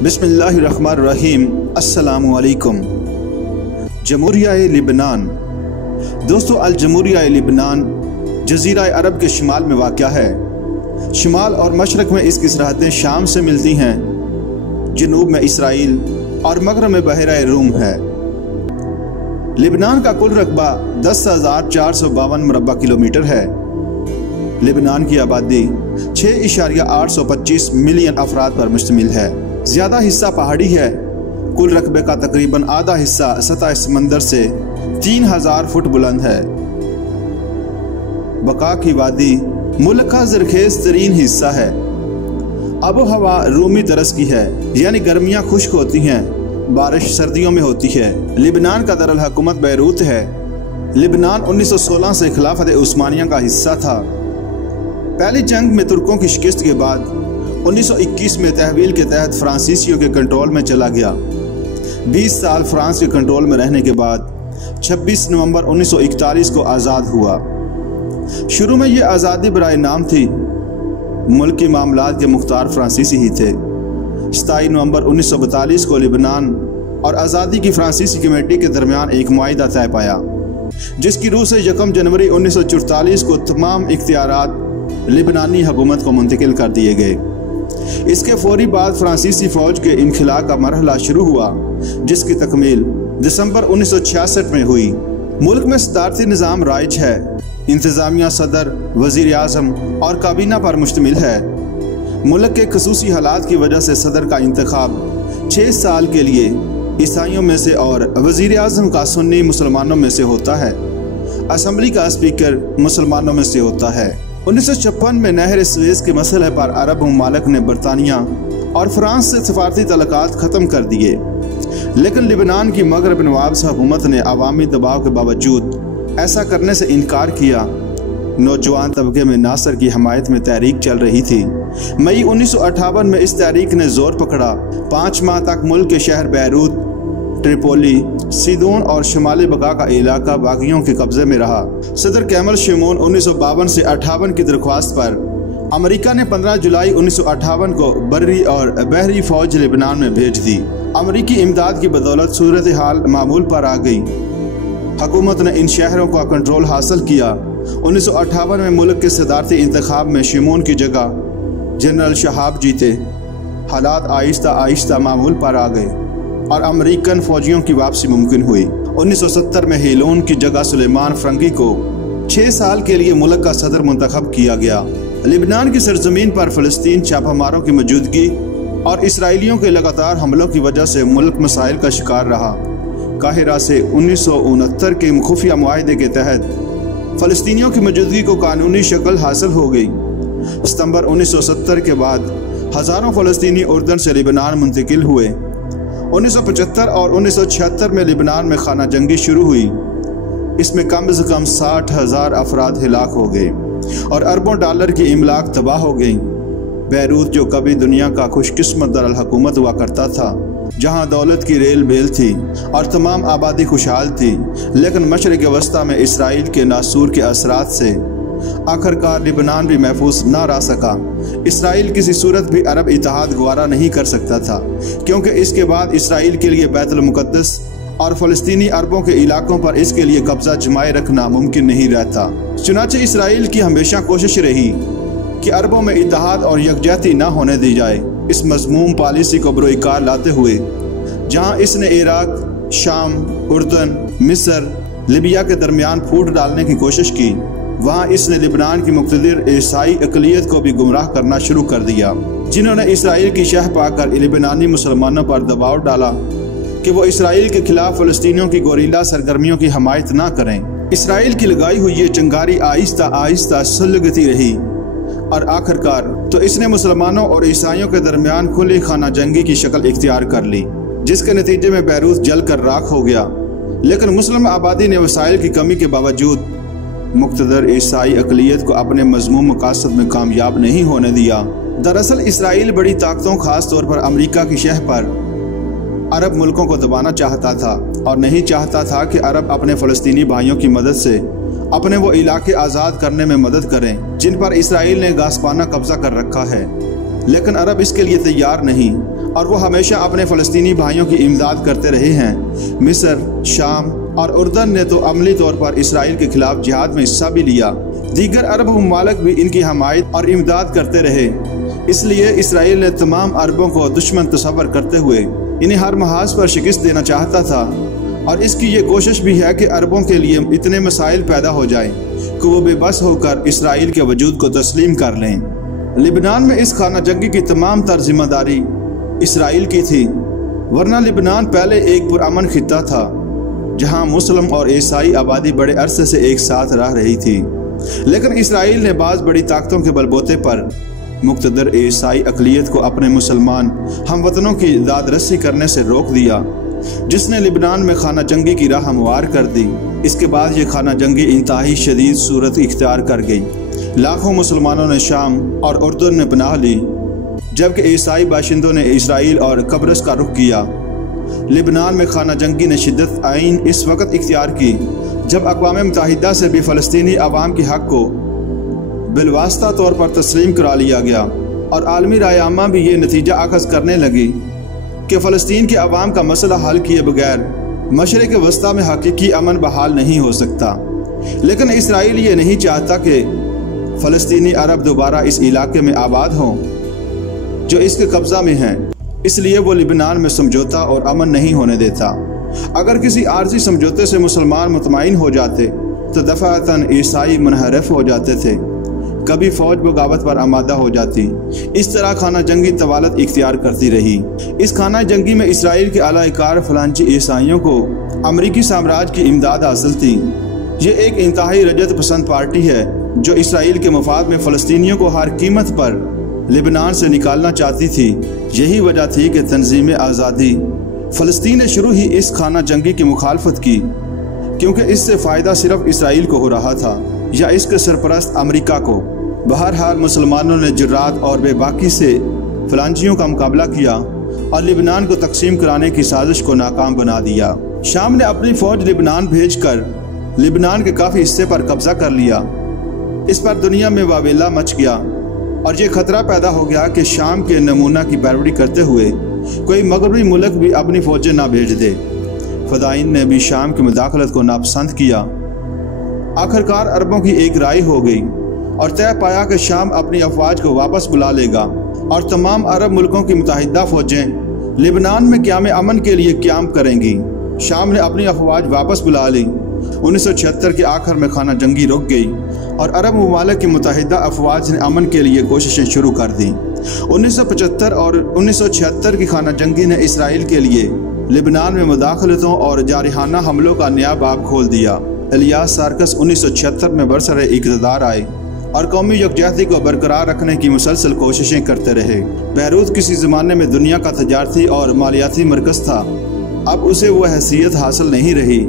बिस्मिल्लाहिर्रहमानिर्रहीम। अस्सलाम वालेकुम। जमहूरिया लिबनान। दोस्तों, अल जमहूरिया लिबनान जज़ीरा अरब के शिमाल में वाक़या है। शिमाल और मशरक़ में इसकी सरहदें शाम से मिलती हैं, जनूब में इसराइल और मगरब में बहरा रूम है। लिबनान का कुल रकबा 10,452 मुरब्बा किलोमीटर है। लिबनान की आबादी 6.825 मिलियन अफराद पर मुश्तमिल है। ज़्यादा हिस्सा पहाड़ी है। कुल रकबे का तकरीबन आधा हिस्सा सतह समंदर से 3000 फुट बुलंद है। बका की वादी मुल्क का ज़रखेज़ तरीन हिस्सा है। आबो हवा रूमी तरस की है, यानी गर्मियाँ खुश्क होती हैं, बारिश सर्दियों में होती है। लिबनान का दरुल हुकूमत बैरूत है। लिबनान 1916 से खिलाफत उस्मानिया का हिस्सा था। पहली जंग में तुर्कों की शिकस्त के बाद 1921 में तहवील के तहत फ्रांसीसियों के कंट्रोल में चला गया। 20 साल फ्रांस के कंट्रोल में रहने के बाद 26 नवंबर 1941 को आज़ाद हुआ। शुरू में ये आज़ादी बराए नाम थी। मुल्क की मामलात के मुख्तार फ्रांसीसी ही थे। 27 नवंबर 1942 को लिबनान और आज़ादी की फ्रांसीसी कमेटी के दरमियान एक मुआहिदा तय पाया, जिसकी रूह से 1 जनवरी 1944 को तमाम इख्तियारात लिबनानी हुकूमत को मुंतकिल कर दिए गए। इसके फौरी बाद फ्रांसीसी फौज के इनखिला का मरहला शुरू हुआ, जिसकी तकमील दिसंबर 1966 में हुई। मुल्क में सदारती निज़ाम राइज है। इंतज़ामिया सदर, वज़ीर आज़म और काबीना पर मुश्तमिल है। मुल्क के खसूसी हालात की वजह से सदर का इंतखाब 6 साल के लिए ईसाइयों में से और वज़ीर आज़म का सुन्नी मुसलमानों में से होता है। असम्बली का स्पीकर मुसलमानों में से होता है। 1956 में नहर सुएज़ के मसले पर अरब ममालिक ने बरतानिया और फ्रांस से सफारती तल्लुकात ख़त्म कर दिए, लेकिन लिबनान की मगरब नवाब हुकूमत ने अवामी दबाव के बावजूद ऐसा करने से इनकार किया। नौजवान तबके में नासर की हमायत में तहरीक चल रही थी। मई 1958 में इस तहरीक ने जोर पकड़ा। 5 माह तक मुल्क के शहर बैरूत, ट्रिपोली, सीदोन और शुमाली बका का इलाका बागियों के कब्जे में रहा। सदर कैमल शिमोन 1952 से 58 की दरख्वास्त पर अमेरिका ने 15 जुलाई 1958 को बर्री और बहरी फौज लिबनान में भेज दी। अमेरिकी इमदाद की बदौलत सूरत हाल मामूल पर आ गई। हुकूमत ने इन शहरों का कंट्रोल हासिल किया। 1958 में मुल्क के सदारती इंतखाब में शिमोन की जगह जनरल शहाब जीते। हालात आहिस्ता आहिस्ता मामूल पर आ गए और अमेरिकन फौजियों की वापसी मुमकिन हुई। 1970 में हेलोन की जगह सुलेमान फ्रंगी को 6 साल के लिए मुल्क का सदर मुंतखब किया गया। लिबनान की सरजमीन पर फ़लस्तीन छापामारों की मौजूदगी और इसराइलियों के लगातार हमलों की वजह से मुल्क मसाइल का शिकार रहा। काहिरा से 1969 के खुफिया मुआहिदे के तहत फ़लस्तीनियों की मौजूदगी को कानूनी शक्ल हासिल हो गई। सितंबर 1970 के बाद हज़ारों फ़लस्तीनी उर्दन से लिबनान मुंतकिल हुए। 1975 और 1976 में लिबनान में खाना जंगी शुरू हुई। इसमें कम से कम 60,000 अफराद हिलाक हो गए और अरबों डॉलर की इमलाक तबाह हो गई। बैरूत, जो कभी दुनिया का खुशकिस्मत दरुल हुकूमत हुआ करता था, जहां दौलत की रेल बेल थी और तमाम आबादी खुशहाल थी, लेकिन मशरिक़ वस्ता में इसराइल के नासूर के असरात से आखिरकार लिबनान भी महफूज ना रह सका। इसराइल किसी सूरत भी अरब इत्तेहाद गवारा नहीं कर सकता था, क्योंकि इसके बाद इसराइल के लिए बैतुल मुक़द्दस और फ़लस्तीनी अरबों के इलाकों पर इसके लिए कब्जा जमाए रखना मुमकिन नहीं रहता। चुनांचे इसराइल की हमेशा कोशिश रही कि अरबों में इत्तेहाद और यकजहती न होने दी जाए। इस मज़मूम पॉलिसी को बरोइकार लाते हुए जहाँ इसने इराक, शाम, उर्दन, मिस्र, लिबिया के दरमियान फूट डालने की कोशिश की, वहाँ इसने लिबनान की मुक़्तदिर ईसाई अक़लियत को भी गुमराह करना शुरू कर दिया, जिन्होंने इसराइल की शह पाकर लिबनानी मुसलमानों पर दबाव डाला कि वो इसराइल के खिलाफ फ़लस्तीनियों की गोरीला सरगर्मियों की हमायत ना करें। इसराइल की लगाई हुई ये चिंगारी आहिस्ता आहिस्ता सुलगती रही और आखिरकार तो इसने मुसलमानों और ईसाइयों के दरमियान खुली खाना जंगी की शक्ल इख्तियार कर ली, जिसके नतीजे में बैरूत जल कर राख हो गया। लेकिन मुस्लिम आबादी ने वसाइल की कमी के बावजूद मुक़्तदर ईसाई अक़लियत को अपने मज़मूम मक़ासद में कामयाब नहीं होने दिया। दरअसल इसराइल बड़ी ताकतों, ख़ास तौर पर अमेरिका की शह पर अरब मुल्कों को दबाना चाहता था और नहीं चाहता था कि अरब अपने फ़लस्तीनी भाइयों की मदद से अपने वो इलाके आज़ाद करने में मदद करें जिन पर इसराइल ने गास्पाना कब्जा कर रखा है। लेकिन अरब इसके लिए तैयार नहीं اور وہ ہمیشہ اپنے فلسطینی بھائیوں کی امداد کرتے رہے ہیں۔ مصر، شام اور اردن نے تو عملی طور پر اسرائیل کے خلاف جہاد میں حصہ بھی لیا۔ دیگر عرب ممالک بھی ان کی حمایت اور امداد کرتے رہے۔ اس لیے اسرائیل نے تمام عربوں کو دشمن تصور کرتے ہوئے انہیں ہر محاذ پر شکست دینا چاہتا تھا، اور اس کی یہ کوشش بھی ہے کہ عربوں کے لیے اتنے مسائل پیدا ہو جائیں کہ وہ بے بس ہو کر اسرائیل کے وجود کو تسلیم کر لیں۔ لبنان میں اس خانہ جنگی کی تمام تر ذمہ داری اسرائیل کی تھی، ورنہ لبنان پہلے ایک پرامن خطہ تھا جہاں مسلم اور عیسائی آبادی بڑے عرصے سے ایک ساتھ رہ رہی تھی۔ لیکن اسرائیل نے بعض بڑی طاقتوں کے بلبوتے پر مقتدر عیسائی اقلیت کو اپنے مسلمان ہم وطنوں کی داد رسی کرنے سے روک دیا، جس نے لبنان میں خانہ جنگی کی راہ ہموار کر دی۔ اس کے بعد یہ خانہ جنگی انتہائی شدید صورت اختیار کر گئی۔ لاکھوں مسلمانوں نے شام اور اردن میں پناہ لی، جبکہ عیسائی باشندوں نے اسرائیل اور قبرص کا رخ کیا۔ لبنان میں خانہ جنگی نے شدت عین اس وقت اختیار کی جب اقوام متحدہ سے بھی فلسطینی عوام کے حق کو بالواسطہ طور پر تسلیم کرا لیا گیا، اور عالمی رائے عامہ بھی یہ نتیجہ اخذ کرنے لگی کہ فلسطین کے عوام کا مسئلہ حل کیے بغیر مشرق وسطیٰ میں حقیقی امن بحال نہیں ہو سکتا۔ لیکن اسرائیل یہ نہیں چاہتا کہ فلسطینی عرب دوبارہ اس علاقے میں آباد ہوں جو اس کے قبضہ میں ہیں، اس لیے وہ لبنان میں سمجھوتا اور امن نہیں ہونے دیتا۔ اگر کسی عارضی سمجھوتے سے مسلمان مطمئن ہو جاتے تو دفعتاً عیسائی منحرف ہو جاتے تھے، کبھی فوج بغاوت پر آمادہ ہو جاتی۔ اس طرح خانہ جنگی طوالت اختیار کرتی رہی۔ اس خانہ جنگی میں اسرائیل کے اعلی کار فلانچی عیسائیوں کو امریکی سامراج کی امداد حاصل تھی۔ یہ ایک انتہائی رجعت پسند پارٹی ہے جو اسرائیل کے مفاد میں فلسطینیوں کو ہر قیمت پر لبنان سے نکالنا چاہتی تھی۔ یہی وجہ تھی کہ تنظیم آزادی فلسطین نے شروع ہی اس خانہ جنگی کی مخالفت کی، کیونکہ اس سے فائدہ صرف اسرائیل کو ہو رہا تھا یا اس کے سرپرست امریکہ کو۔ بہرحال مسلمانوں نے جرات اور بے باکی سے فلانچیوں کا مقابلہ کیا اور لبنان کو تقسیم کرانے کی سازش کو ناکام بنا دیا۔ شام نے اپنی فوج لبنان بھیج کر لبنان کے کافی حصے پر قبضہ کر لیا۔ اس پر دنیا میں واویلا مچ گیا اور یہ خطرہ پیدا ہو گیا کہ شام کے نمونہ کی پیروی کرتے ہوئے کوئی مغربی ملک بھی اپنی فوجیں نہ بھیج دے۔ فدائین نے بھی شام کی مداخلت کو ناپسند کیا۔ آخرکار عربوں کی ایک رائے ہو گئی اور طے پایا کہ شام اپنی افواج کو واپس بلا لے گا اور تمام عرب ملکوں کی متحدہ فوجیں لبنان میں قیام امن کے لیے قیام کریں گی۔ شام نے اپنی افواج واپس بلا لی۔ 1976 کے آخر میں خانہ جنگی رک گئی اور عرب ممالک کی متحدہ افواج نے امن کے لیے کوششیں شروع کر دیں۔ 1975 اور 1976 کی خانہ جنگی نے اسرائیل کے لیے لبنان میں مداخلتوں اور جارحانہ حملوں کا نیا باب کھول دیا۔ الیاس سارکس 1976 میں برسر اقتدار آئے اور قومی یکجہتی کو برقرار رکھنے کی مسلسل کوششیں کرتے رہے۔ بیروت کسی زمانے میں دنیا کا تجارتی اور مالیاتی مرکز تھا، اب اسے وہ حیثیت حاصل نہیں رہی۔